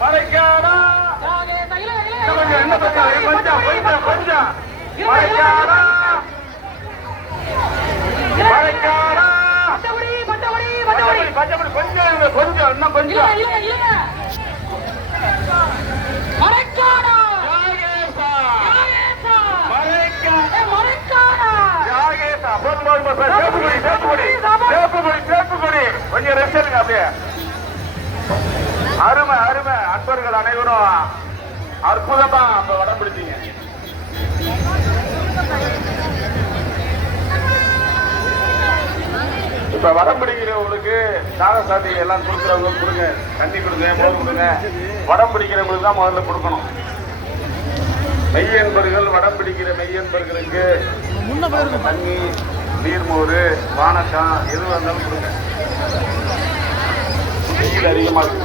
மறைக்காடா என்ன கொஞ்சம் கொஞ்சம் கொஞ்சம் மறைக்காடா மறைக்காடா பச்சைப்படி கொஞ்சம் கொஞ்சம் இன்னும் கொஞ்சம் மறைக்காடா கொஞ்சம் ரெஸ்ட் எடுங்க அப்படியே. அருமை அருமை அன்பர்கள் அனைவரும் அற்புதமா அப்ப வடம் பிடிச்சீங்க. இப்ப வடம் பிடிக்கிறவங்களுக்கு சாத சாத்தி எல்லாம் கொடுக்குறவங்க கொடுங்க, தண்ணி கொடுங்க, மோர் கொடுங்க. வடம் பிடிக்கிறவங்களுக்கு தான் முதல்ல கொடுக்கணும். மெய்யன்பர்கள் வடம் பிடிக்கிற மெய்யன்பர்களுக்கு தண்ணி, நீர்மோறு, பானக்கம் எது வந்தாலும் கொடுங்க. வெயில் அதிகமா இருக்கு.